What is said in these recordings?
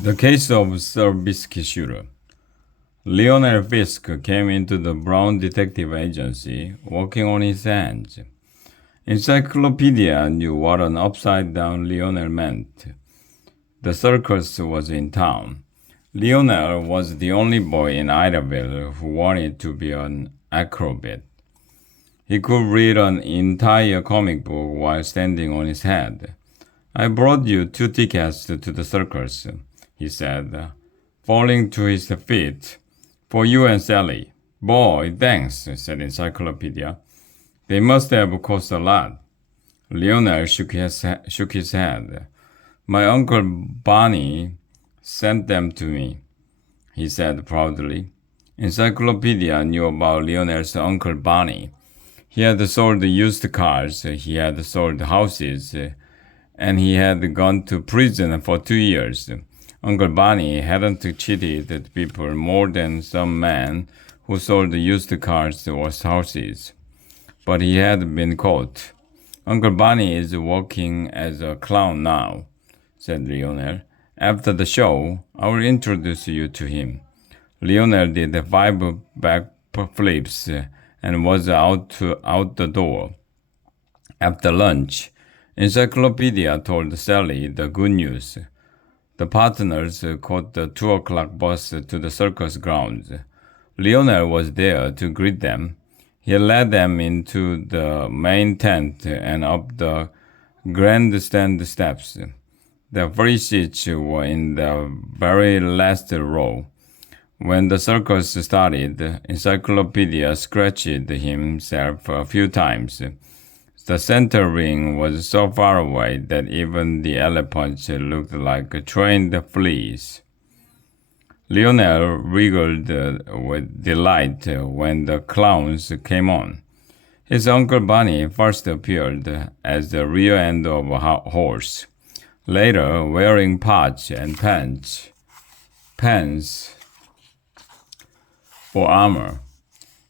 The case of Sir Biscuit Shooter. Lionel Fisk came into the Brown Detective Agency walking on his hands. Encyclopedia knew what an upside-down Lionel meant. The circus was in town. Lionel was the only boy in Idaville who wanted to be an acrobat. He could read an entire comic book while standing on his head. I brought you 2 tickets to the circus, he said, falling to his feet. For you and Sally. Boy, thanks, said Encyclopedia. They must have cost a lot. Lionel shook his head. My Uncle Bonnie sent them to me, he said proudly. Encyclopedia knew about Lionel's Uncle Bonnie. He had sold used cars, he had sold houses, and he had gone to prison for 2 years. Uncle Bonnie hadn't cheated people more than some man who sold used cars or houses. But he had been caught. Uncle Bonnie is working as a clown now, said Lionel. After the show, I will introduce you to him. Lionel did 5 back flips and was out the door. After lunch, Encyclopedia told Sally the good news. The partners caught the 2 o'clock bus to the circus grounds. Lionel was there to greet them. He led them into the main tent and up the grandstand steps. The free seats were in the very last row. When the circus started, Encyclopedia scratched himself a few times. The center ring was so far away that even the elephants looked like trained fleas. Lionel wriggled with delight when the clowns came on. His Uncle Bonnie first appeared as the rear end of a horse, later wearing pots and pans for armor.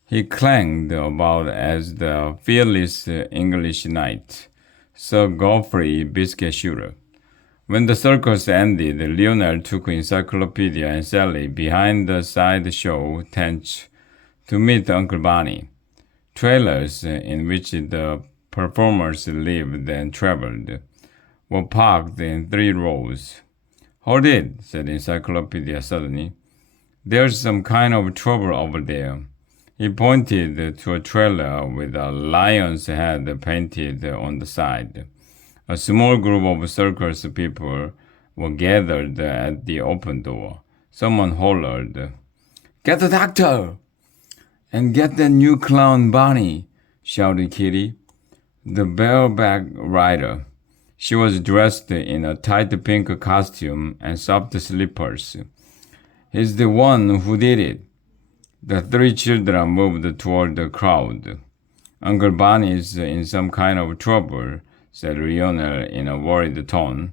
He clanged about as the fearless English knight, Sir Godfrey Biscuit Shooter. When the circus ended, Lionel took Encyclopedia and Sally behind the sideshow tent to meet Uncle Bonnie. Trailers in which the performers lived and traveled were parked in 3 rows. Hold it, said Encyclopedia suddenly. There's some kind of trouble over there. He pointed to a trailer with a lion's head painted on the side. A small group of circus people were gathered at the open door. Someone hollered, "Get the doctor!" "And get that new clown Bonnie," shouted Kitty, the bareback rider. She was dressed in a tight pink costume and soft slippers. "He's the one who did it." The 3 children moved toward the crowd. "Uncle Bonnie's in some kind of trouble," said Lionel in a worried tone.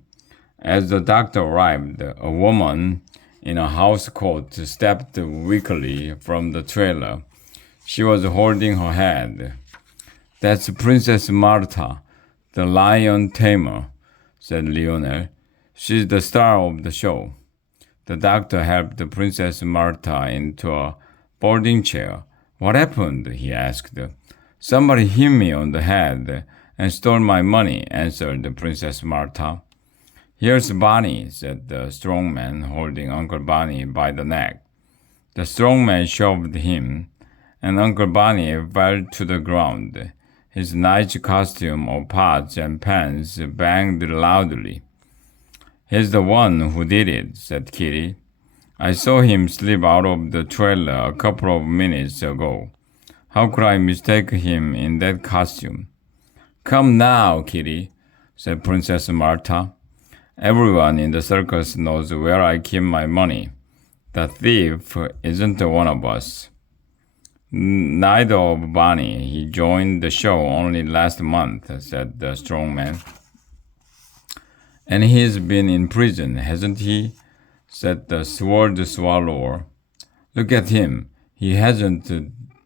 As the doctor arrived, a woman in a house coat stepped weakly from the trailer. She was holding her head. "That's Princess Martha, the lion tamer," said Lionel. "She's the star of the show." The doctor helped Princess Martha into a folding chair. "What happened?" he asked. "Somebody hit me on the head and stole my money," answered Princess Martha. "Here's Bonnie," said the strong man, holding Uncle Bonnie by the neck. The strong man shoved him, and Uncle Bonnie fell to the ground. His nice costume of pots and pans banged loudly. "He's the one who did it," said Kitty. "I saw him slip out of the trailer a couple of minutes ago. How could I mistake him in that costume?" "Come now, Kitty," said Princess Martha. "Everyone in the circus knows where I keep my money. The thief isn't one of us." "Neither of Bonnie. He joined the show only last month," said the strong man. "And he's been in prison, hasn't he?" said the sword swallower. "Look at him. He hasn't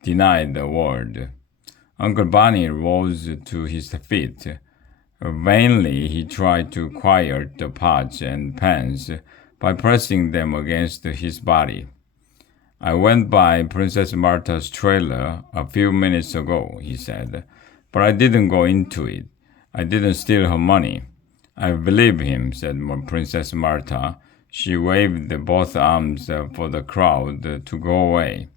denied a word." Uncle Bonnie rose to his feet. Vainly he tried to quiet the pots and pans, by pressing them against his body. I went by Princess Martha's trailer a few minutes ago, he said, but I didn't go into it. I didn't steal her money. I believe him, said Princess Martha. She waved both arms for the crowd to go away.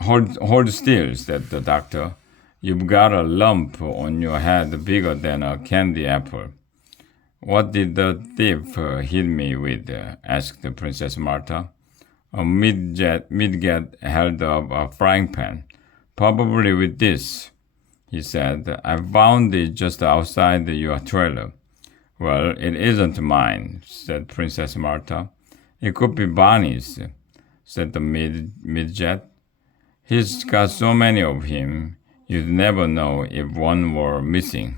Hold still, said the doctor. You've got a lump on your head bigger than a candy apple. What did the thief hit me with? Asked Princess Martha. A midget held up a frying pan. Probably with this, he said. I found it just outside your trailer. Well, it isn't mine, said Princess Martha. It could be Barney's, said the midget. He's got so many of him, you'd never know if one were missing.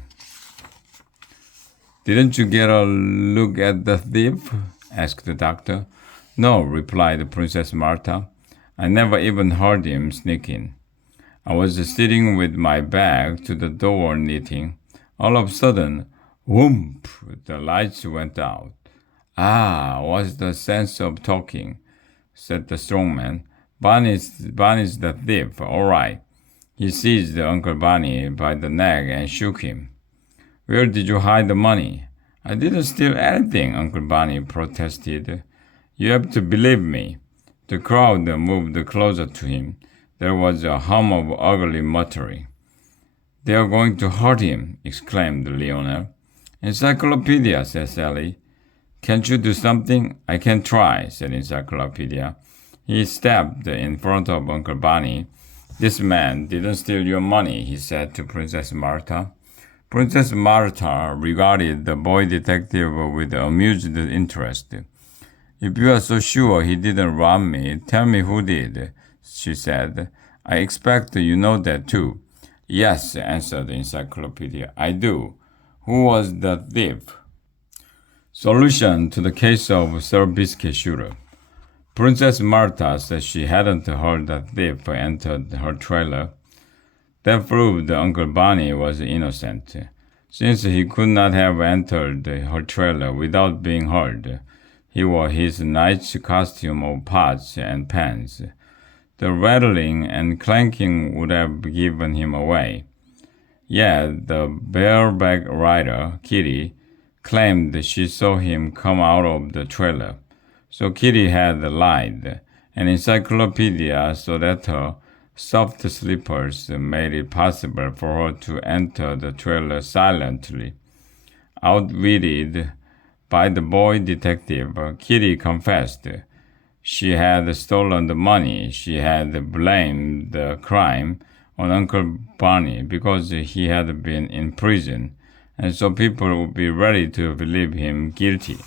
Didn't you get a look at the thief? Asked the doctor. No, replied Princess Martha. I never even heard him sneaking. I was sitting with my back to the door knitting. All of a sudden, whoomp, the lights went out. Ah, what's the sense of talking? Said the strong man. Barney's the thief, all right. He seized Uncle Barney by the neck and shook him. Where did you hide the money? I didn't steal anything, Uncle Barney protested. You have to believe me. The crowd moved closer to him. There was a hum of ugly muttering. They are going to hurt him, exclaimed Lionel. Encyclopedia, said Sally. Can't you do something? I can try, said Encyclopedia. He stepped in front of Uncle Barney. This man didn't steal your money, he said to Princess Martha. Princess Martha regarded the boy detective with amused interest. If you are so sure he didn't rob me, tell me who did, she said. I expect you know that too. Yes, answered the Encyclopedia. I do. Who was the thief? Solution to the case of Sir Biscuit Shooter. Princess Martha said she hadn't heard the thief entered her trailer. That proved Uncle Barney was innocent, since he could not have entered her trailer without being heard. He wore his knight's costume of pots and pans. The rattling and clanking would have given him away. Yet the bareback rider, Kitty, claimed she saw him come out of the trailer. So Kitty had lied, and Encyclopedia saw that her soft slippers made it possible for her to enter the trailer silently. Outwitted by the boy detective, Kitty confessed. She had stolen the money. She had blamed the crime on Uncle Barney because he had been in prison, and so people would be ready to believe him guilty.